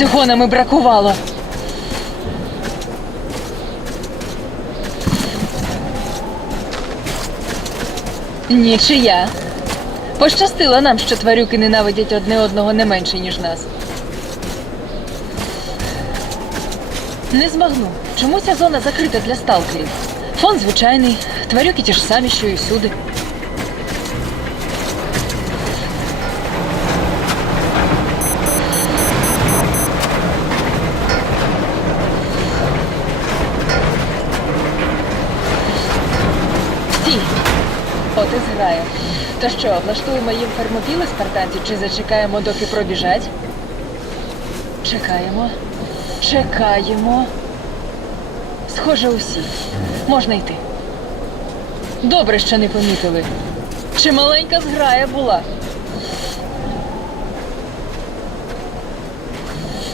Цього нам і бракувало. Нічия. Пощастило нам, що тварюки ненавидять одне одного не менше, ніж нас. Не змагну. Чому ця зона закрита для сталкерів? Фон звичайний, тварюки ті ж самі, що і всюди. То що, влаштуємо їм фермопіли спартанці чи зачекаємо, доки пробіжать? Чекаємо. Чекаємо. Схоже, усі. Можна йти. Добре, що не помітили. Чи маленька зграя була?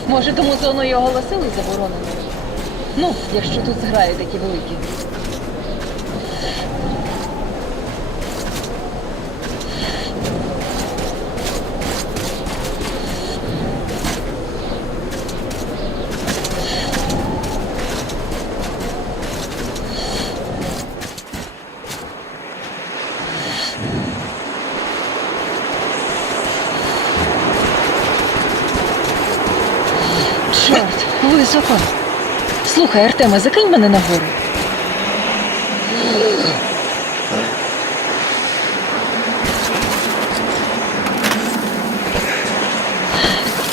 Може, тому зону і оголосили забороненою? Ну, якщо тут зграї такі великі. Чорт, високо. Слухай, Артема, закинь мене нагору.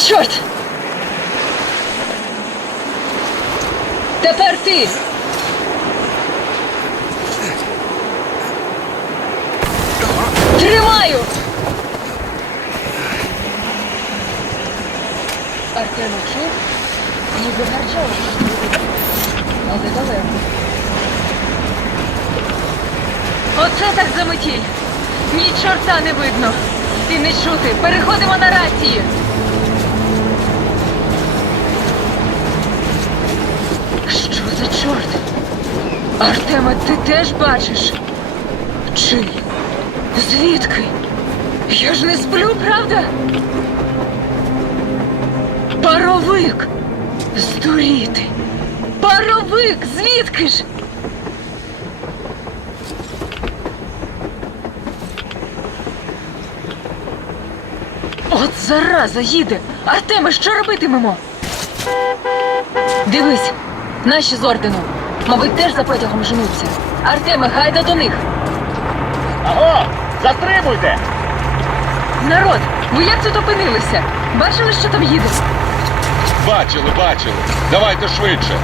Чорт! Тепер ти! Тримаю! Артема чув? Ніби гарчав, що але далеко. Оце так заметіль. Ні чорта не видно. І не чути. Переходимо на рації. Що за чорт? Артема, ти теж бачиш? Чи? Звідки? Я ж не сплю, правда? Паровик! Здуріти! Паровик! Звідки ж? Зараза їде! Артеме, що робитимемо? Дивись, наші з ордену. Мабуть, теж за потягом женуться. Артеме, гайда до них. Аго! Затримуйте! Народ, ви як тут опинилися? Бачили, що там їде? Бачили, бачили. Давайте швидше.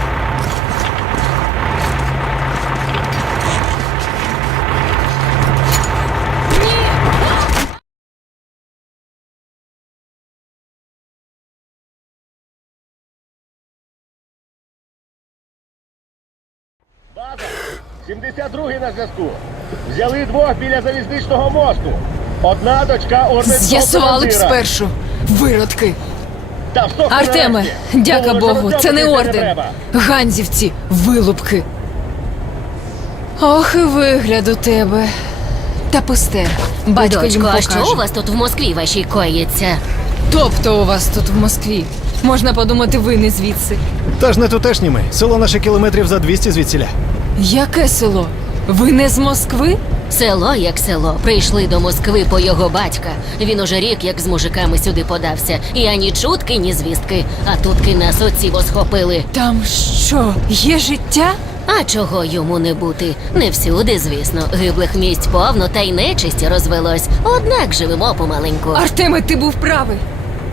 База! 72-й на зв'язку. Взяли двох біля залізничного мосту. Одна дочка орденського З'ясували б спершу. Виродки. Та в Артеме, нарешті. дяка Думали, Богу, що це не орден. треба. Ганзівці, вилупки. Ох, і вигляд у тебе. Та пусте. Батько їм Дочко, а покаже. що у вас тут в Москві вашій коїться? Тобто у вас тут в Москві. Можна подумати, ви не звідси. Та ж не тутешні ми. Село наше кілометрів за 200 звідсіля. Яке село? Ви не з Москви? Село як село. Прийшли до Москви по його батька. Він уже рік як з мужиками сюди подався. І ані чутки, ні звістки. А тутки нас оці схопили. Там що, є життя? А чого йому не бути? Не всюди, звісно. Гиблих місць повно, та й нечисті розвелось. Однак живемо помаленьку. Артеме, ти був правий.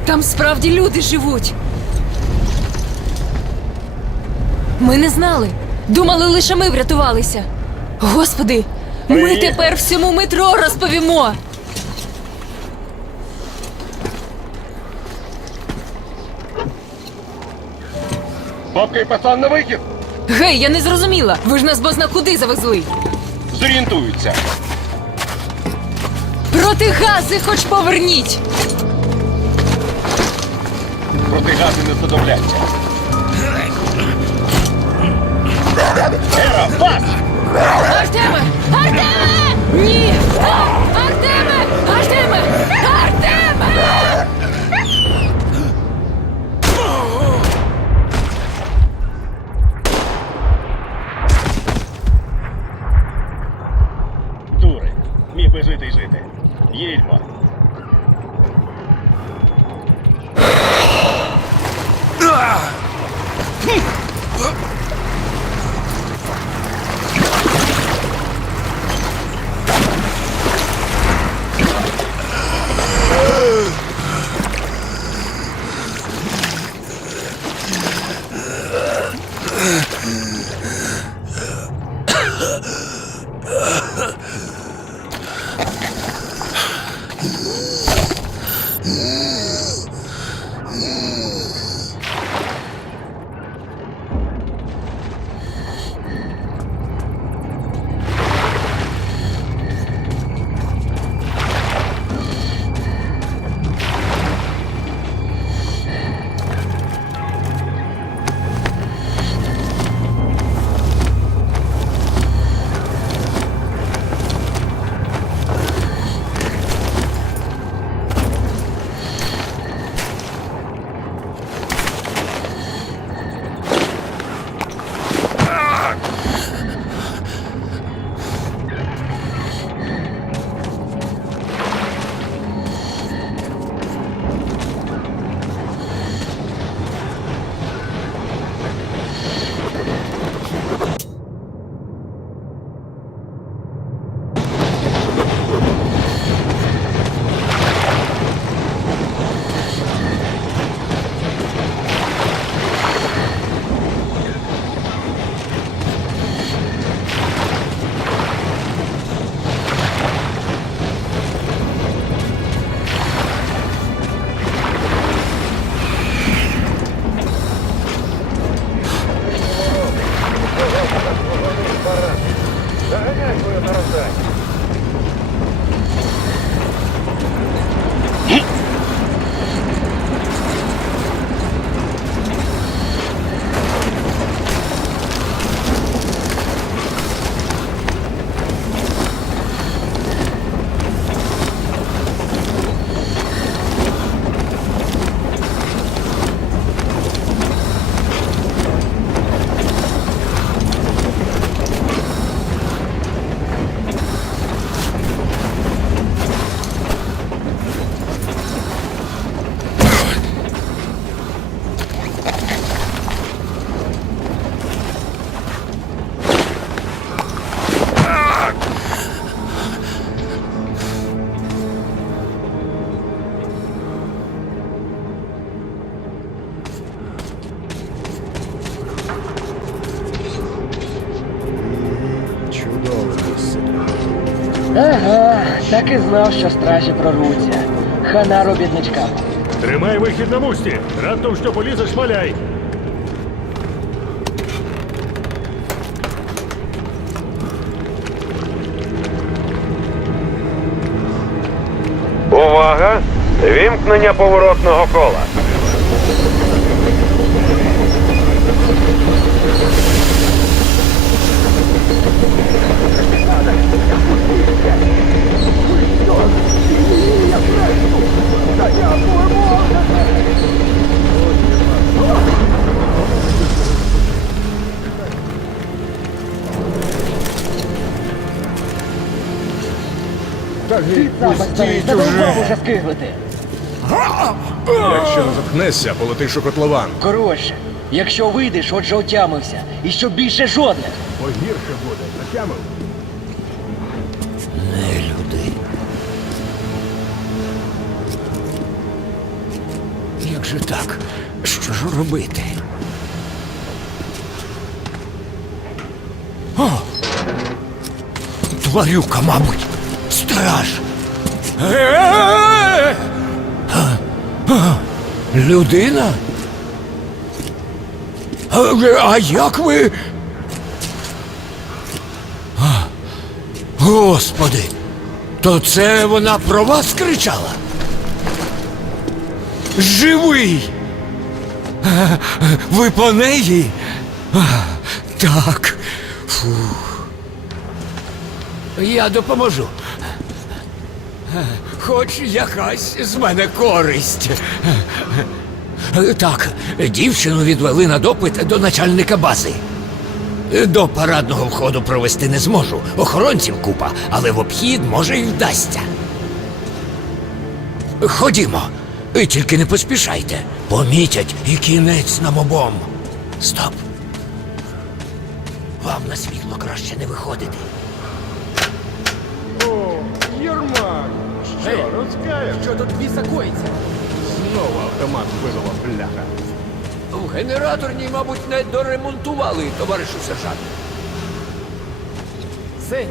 Там справді люди живуть. Ми не знали. Думали, лише ми врятувалися. Господи, ми тепер всьому метро розповімо. Бабка і пацан на вихід. Гей, я не зрозуміла. Ви ж нас бозна куди завезли? Зорієнтуються. Протигази хоч поверніть. Протигази не задовляться. Артеме! Артеме! Ні! Так і знав, що стражі прорвуться. Хана робітничкам. Тримай вихід на мусті. Раптом що полізеш, валяй. Увага! Вімкнення поворотного кола. Задовбав уже скиглити. Якщо не заткнешся, полетиш у котлован. Коротше, якщо вийдеш, отже отямився. І щоб більше жодних. Погірше буде. Натямив. Же так? Що ж робити? О! Тварюка, мабуть. Страж. А, Людина? А як ви? Господи, то це вона про вас кричала? Живий! Ви по неї? Так. Фух. Я допоможу. Хоч якась з мене користь. Так, дівчину відвели на допит до начальника бази. До парадного входу провести не зможу. Охоронців купа, але в обхід може й вдасться. Ходімо, І тільки не поспішайте. Помітять і кінець нам обом. Стоп. Вам на світло краще не виходити. О, Єрмак! Що, розкаєш? Що тут біса коїться? Знову автомат вивела бляха. В генераторній, мабуть, не доремонтували, товаришу сержант. Сень,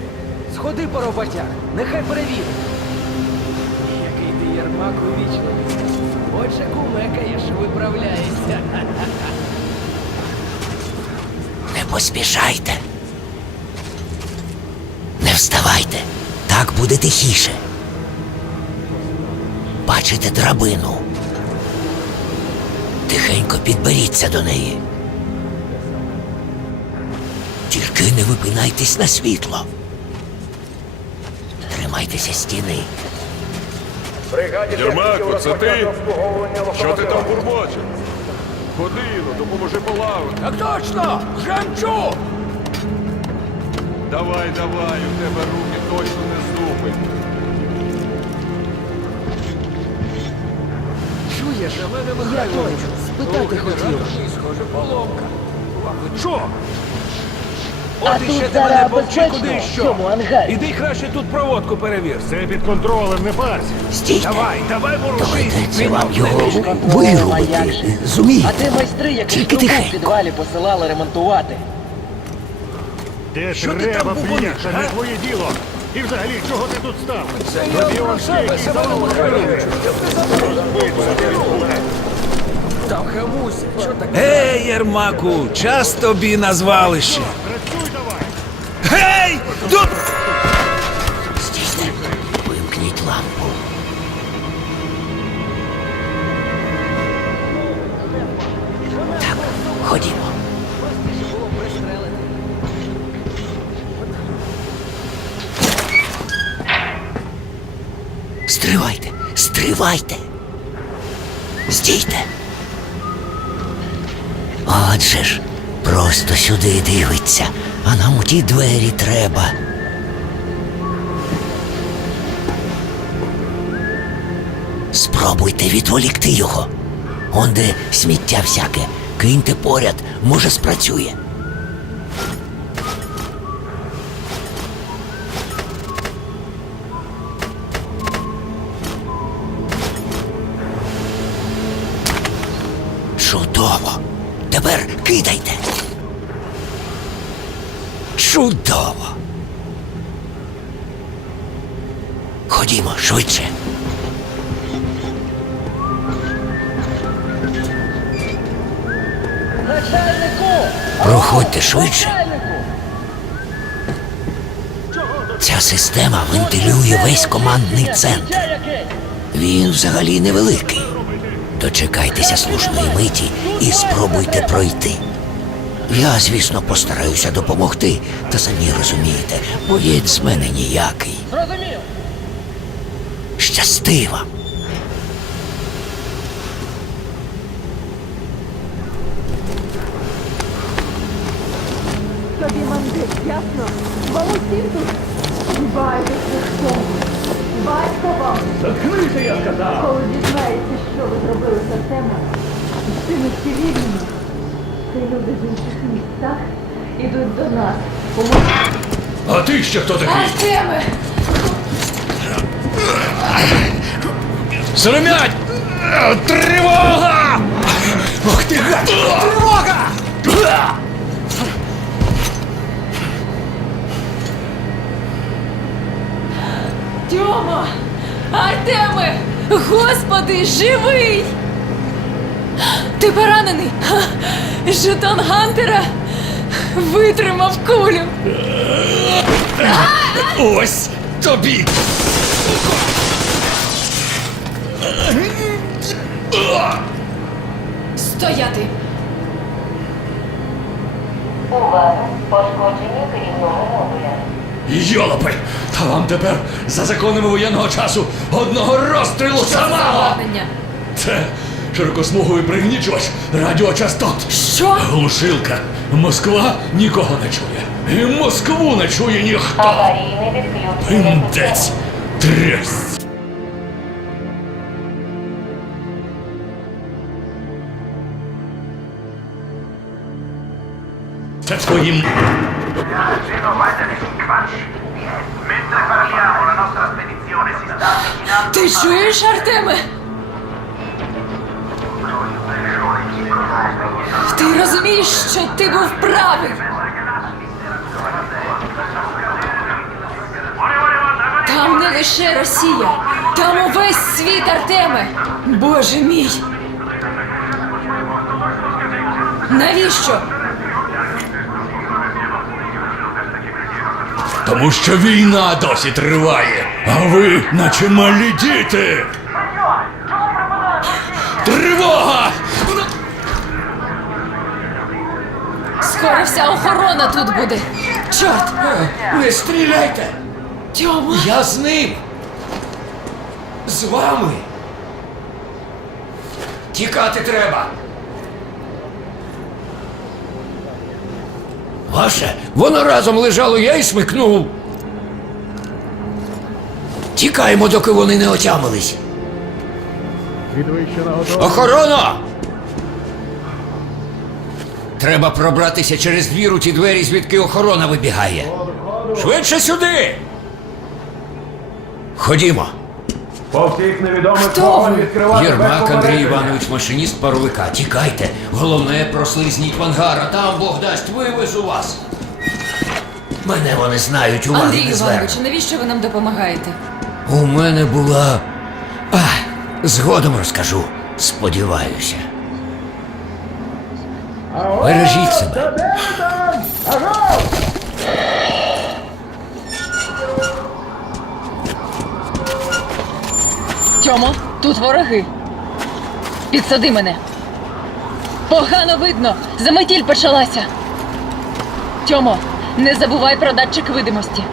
сходи по роботях, нехай перевірить. Який ти Єрмак увічливий. Отже, кумекаєш, виправляєшся. Не поспішайте. Не вставайте. Так буде тихіше. Бачите драбину. Тихенько підберіться до неї. Тільки не випинайтесь на світло. Тримайтеся стіни. Бригаді Єрмаку, це ти? Що ти там бурмочеш? Ходи, ну, допоможи полагодити. Так точно! Жемчу! Давай, давай, у тебе руки точно не зуби. Чуєш, Олене Михайлович, спитати хотів. Схоже, поломка. Що? А От тут іще ти зараз мене повчи, безпечно куди і в що. цьому ангарі. Іди краще тут проводку перевір. Все під контролем, не парся. Стійте! Давай, давай ворушись. Доведеться вам його а як же? вирубити. Зумієте? А ти майстри, яких Тільки трубу в тихенько. підвалі посилали ремонтувати. Де Що ти треба, там бубониш, бляха, не твоє діло. І взагалі, чого ти тут став? Це я про себе, Семене Михайловичу. Там хамуся, що таке? Гей, Єрмаку, час тобі на звалище. Гей! Тут! Стійте! Вимкніть лампу. Так, ходімо. Стривайте! Стривайте! Стійте! Отже ж, просто сюди дивиться, а нам у ті двері треба. Спробуйте відволікти його. Он де сміття всяке. Киньте поряд, може спрацює. Чудово. Тепер кидайте. Чудово. Ходімо швидше. Проходьте швидше. Ця система вентилює весь командний центр. Він взагалі невеликий. Дочекайтеся слушної миті і спробуйте пройти. Я, звісно, постараюся допомогти, та самі розумієте, боєць з мене ніякий. Зрозумів! Щасти вам! Тобі мандик, ясно? Вам тут байдуже хто. Батько вам. Заткнися, я сказав! Коли дізнається, що ви зробили з Артемом, з цими цивільними, люди з інших міст, так? Ідуть до нас. А ти ще хто такий? Артеме! Соромять! Тривога! Ох ти гад! Тривога! Тьома! Артеме! Господи, живий! Ти поранений! Ха! Жетон Гантера витримав кулю! Ось тобі! Стояти! Увага! Пошкодження керівного модуля. Йолопи! Та вам тепер за законами воєнного часу одного розстрілу замало! Це широкосмуговий пригнічувач радіочастот. Що? Глушилка. Москва нікого не чує. І Москву не чує ніхто. Аварійне відключення. Індець. Трясть. Це твоїм. Ти чуєш, Артеме? Ти розумієш, що ти був правий. Там не лише Росія, там увесь світ, Артеме. Боже мій. Навіщо? Тому що війна досі триває, а ви, наче малі діти. Тривога! Вся охорона тут буде. Чорт! Не стріляйте! Тьома! Я з ним! З вами! Тікати треба! Ваше, воно разом лежало, я й смикнув. Тікаємо, доки вони не отямились. Охорона! Треба пробратися через двір у ті двері, звідки охорона вибігає. Швидше сюди! Ходімо. По всіх невідомих Хто відкривати Єрмак Андрій. Іванович, машиніст паровика. Тікайте. Головне, прослизніть в ангар, а там Бог дасть, вивезу вас. Мене вони знають, уваги Андрій не Іванович, навіщо ви нам допомагаєте? У мене була. А, згодом розкажу. Сподіваюся. Бережіть себе. Тьомо, тут вороги. Підсади мене. Погано видно. Заметіль почалася. Тьомо, не забувай про датчик видимості.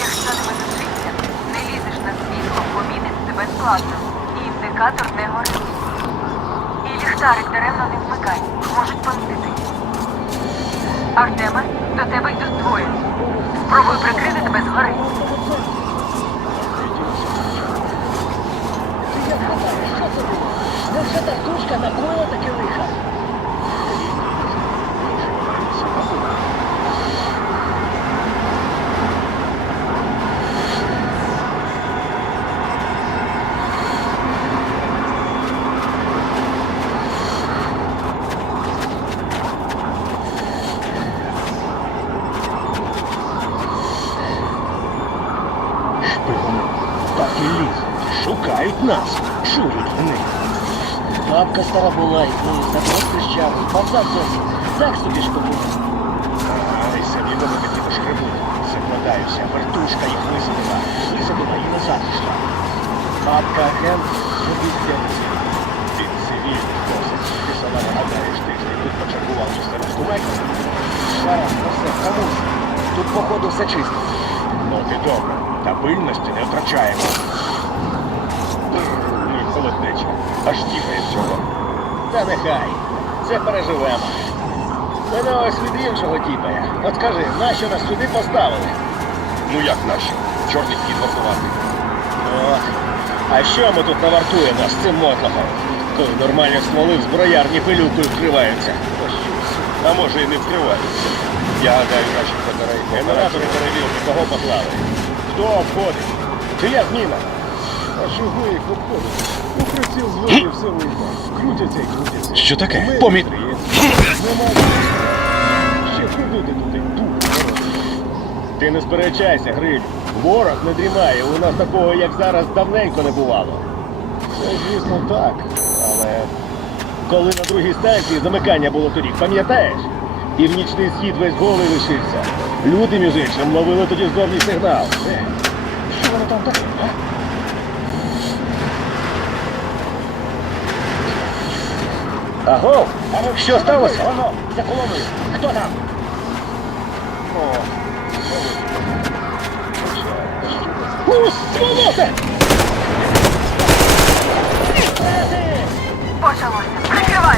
Якщо не висушиться, не лізеш на світло, помітить тебе складно. І індикатор не горить. І ліхтарик даремно Артеме, до тебе йдуть двоє. Спробуй прикрити тебе згори. Невже та тушка накоїла таке лиха? Шпигуни. Так і лізуть. Шукають нас. Чують вони. Бабка стара була і ну, заброс пищавий, пацан зовсім. Так собі шпигун. Ай, самі вони такі дошкребуть. Закладаюся, вертушка їх висадила. Висадила і назад йшла. Бабка агент зробить цілий. Він цивільний досить. Ти сама нагадаєш тиждень. Тут почергував старосту Мекка. Зараз на все комусь. Тут, походу, все чисто. Ну, ти добре. Та пильності не втрачаємо. Ну і холоднеча. Аж тіпає цього. Та нехай. Це переживемо. Мене ось від іншого тіпає. От скажи, нащо нас сюди поставили? Ну як нащо? Чорний кіт вартувати. От. А що ми тут навартуємо з цим мотлохом? Коли нормальні стволи в зброярні пилюкою вкриваються. А може і не вкриваються. Я гадаю, наші Генератори перевірки, кого поклали. Хто обходить? Чия зміна? А чого їх обходить? У приціл все видно. Крутяться і крутяться. Що таке? Поміт. Ще ходити туди, дух. Ти не сперечайся, Гриль. Ворог не дрімає, у нас такого, як зараз, давненько не бувало. Це, звісно, так. Але коли на другій станції замикання було торік, пам'ятаєш? Північний схід весь голий лишився. Люди, між іншим, ловили тоді зовні сигнал. Е, Що воно там таке, а? Аго! Що сталося? Воно, за колоною. Хто там? О, У, сволота! Почалося. Прикривай.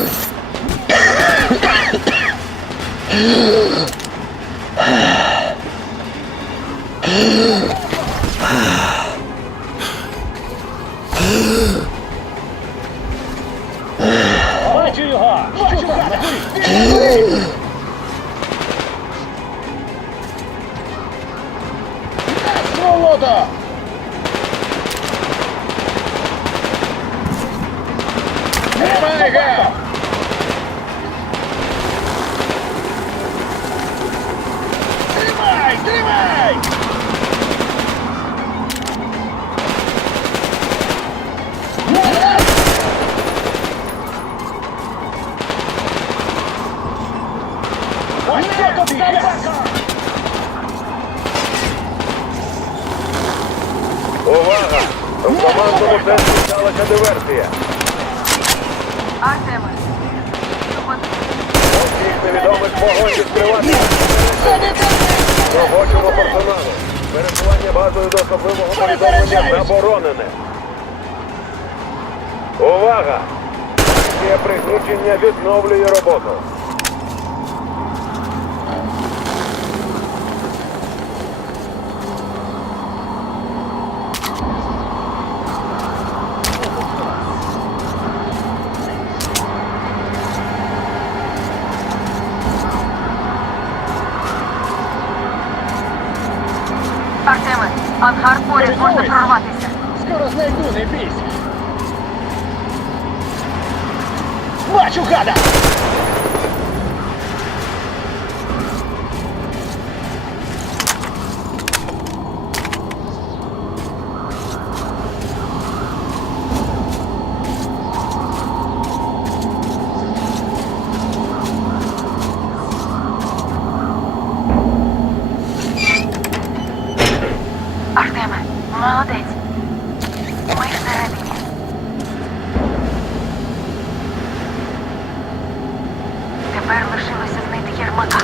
В командному центрі сталася диверсія. Артеме, Усіх невідомих вогонь відкривати. Робочому персоналу. Пересування базою до особливого повідомлення заборонене. Увага! Пригнічення відновлює роботу. Артеме, ангар поряд можна прорватися. Скоро знайду, не бійся. Бачу гада! Артеме, молодець. Ми всередині. Тепер лишилося знайти Єрмака.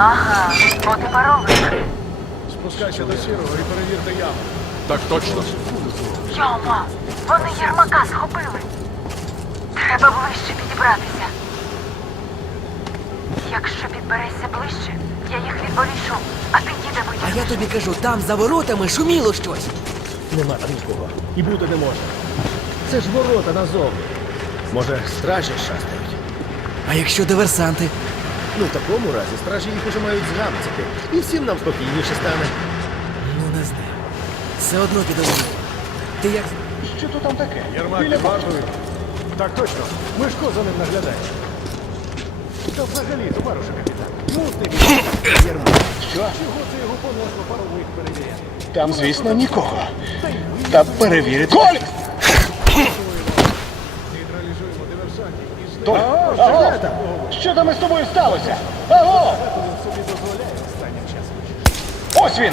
Ага, от і паровик. Спускайся до сірого і перевірте яму. Так точно. Йома, вони Єрмака схопили. Треба ближче підібратися. Якщо підберешся ближче, я їх відволічу, а ти діда А я тобі кажу, там за воротами шуміло щось. Нема там нікого. І бути не можна. Це ж ворота назовні. Може, стражі шастають. А якщо диверсанти? Ну, в такому разі стражі їх уже мають згамцяти. І всім нам спокійніше стане. Ну не знаю. Все одно підозріло. Ти як. Що то там таке? Єрмак Біля вартує. Так точно. Мишко за ним наглядає. Та взагалі, товаришу капітан. Мутний він. Єрмак. Що? Чого це його понесло парових перевіряти? Там, звісно, нікого. Та перевірити. Коль! Нейтралізуємо диверсантів і з Толь! Аго! Що там із тобою сталося? Аго! собі дозволяє останнім часом. Ось він!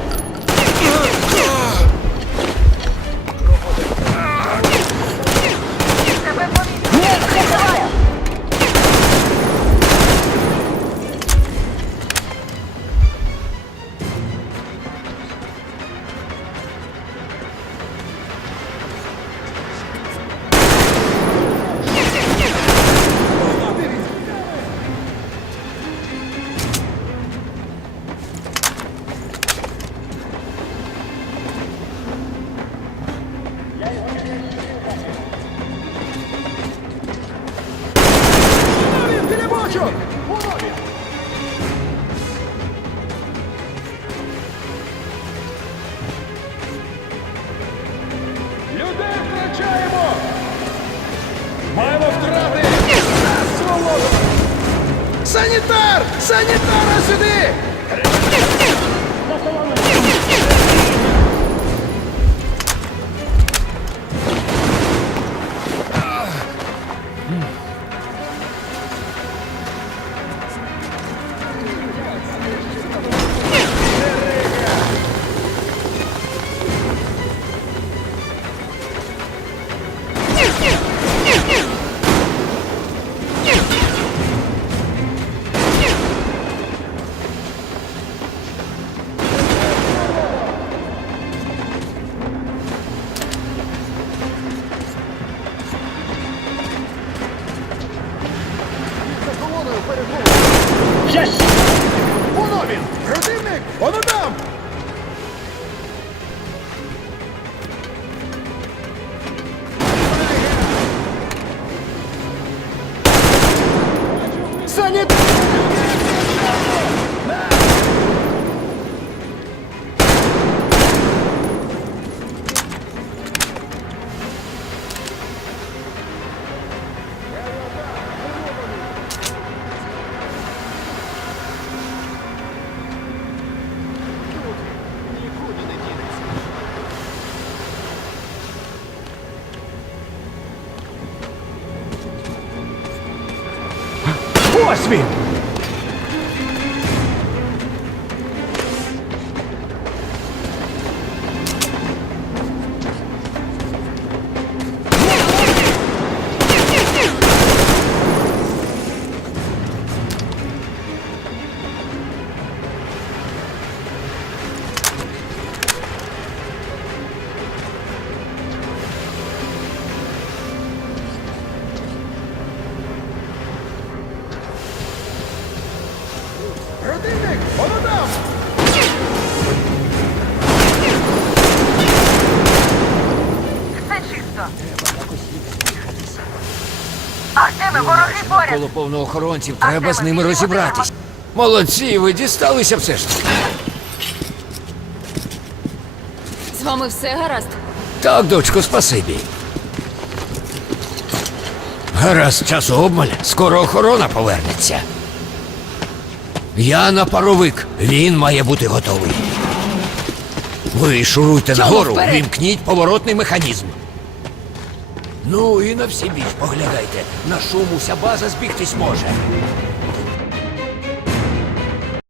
Санітар! Ось він! Коло повно охоронців, треба з ними розібратись. Молодці, ви дісталися все ж таки. З вами все гаразд? Так, дочко, спасибі. Гаразд, часу обмаль, скоро охорона повернеться. Я на паровик, він має бути готовий. Ви шуруйте нагору, вперед? вімкніть поворотний механізм. Ну і на всі біч поглядайте. На шум уся база збігтись може.